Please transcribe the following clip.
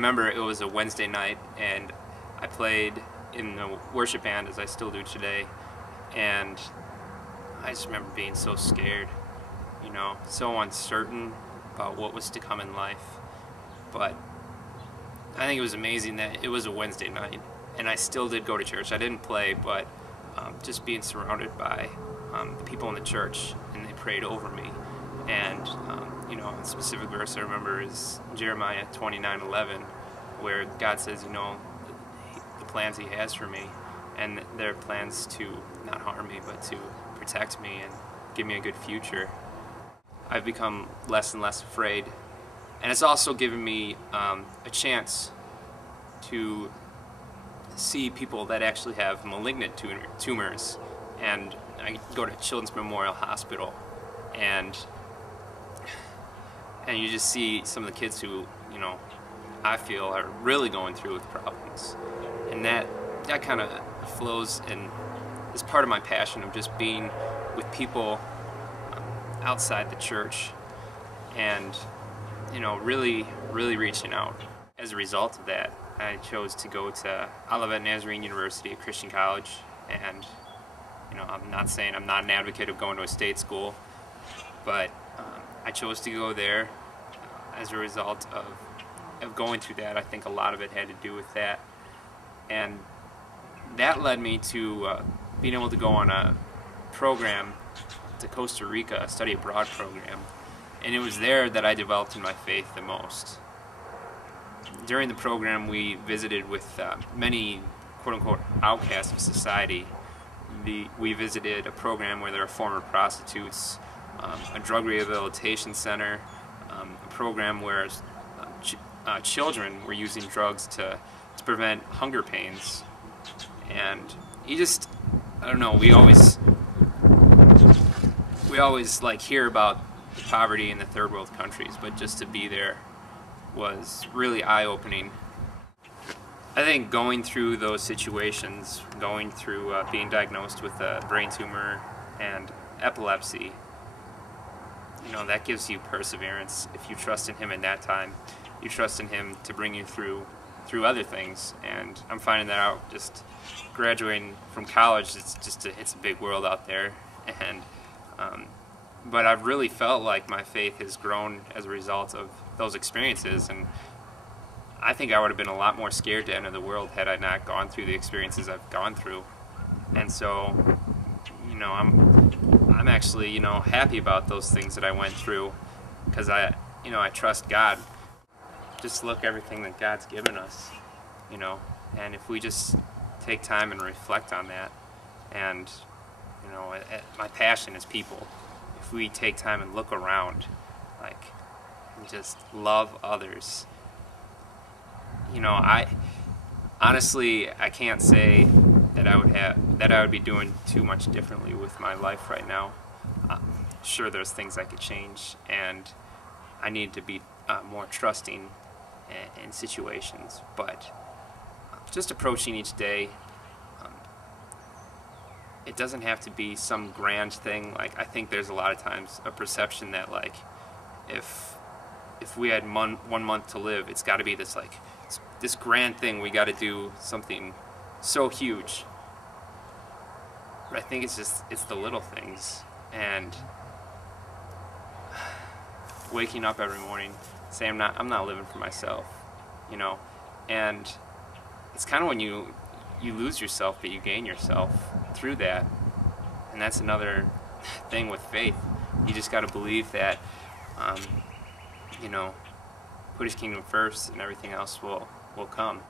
remember it was a Wednesday night, and I played in the worship band, as I still do today, and I just remember being so scared, you know, so uncertain about what was to come in life. But I think it was amazing that it was a Wednesday night, and I still did go to church. I didn't play, but just being surrounded by the people in the church, and they prayed over me. And you know, a specific verse I remember is Jeremiah 29:11, where God says, you know, the plans He has for me, and they're plans to not harm me, but to protect me and give me a good future. I've become less and less afraid, and it's also given me a chance to see people that actually have malignant tumors. And I go to Children's Memorial Hospital, and you just see some of the kids who, you know, I feel are really going through with problems, and that kind of flows and is part of my passion of just being with people outside the church, and you know, really reaching out. As a result of that, I chose to go to Olivet Nazarene University, a Christian college, and you know, I'm not saying I'm not an advocate of going to a state school, but I chose to go there as a result of going through that. I think a lot of it had to do with that, and that led me to being able to go on a program to Costa Rica, a study abroad program, and it was there that I developed in my faith the most. During the program, we visited with many quote-unquote outcasts of society. We visited a program where there are former prostitutes, a drug rehabilitation center, a program where children were using drugs to prevent hunger pains. And you just, I don't know, we always like hear about the poverty in the third world countries, but just to be there was really eye-opening. I think going through those situations, going through being diagnosed with a brain tumor and epilepsy, you know, that gives you perseverance. If you trust in Him in that time, you trust in Him to bring you through other things. And I'm finding that out just graduating from college. It's a big world out there, and but I've really felt like my faith has grown as a result of those experiences, and I think I would have been a lot more scared to enter the world had I not gone through the experiences I've gone through. And so, you know, I'm actually, you know, happy about those things that I went through, because I trust God. Just look everything that God's given us, you know, and if we just take time and reflect on that, and you know, my passion is people. If we take time and look around, like, and just love others, you know, I can't say that I would be doing too much differently with my life right now. Sure, there's things I could change, and I need to be more trusting in situations, but just approaching each day. It doesn't have to be some grand thing. Like, I think there's a lot of times a perception that, like, if we had 1 month to live, it's got to be this, like, this grand thing. We got to do something so huge. But I think it's the little things, and waking up every morning, saying I'm not living for myself, you know, and it's kind of when you lose yourself, but you gain yourself through that. And that's another thing with faith. You just got to believe that, you know, put His kingdom first, and everything else will come.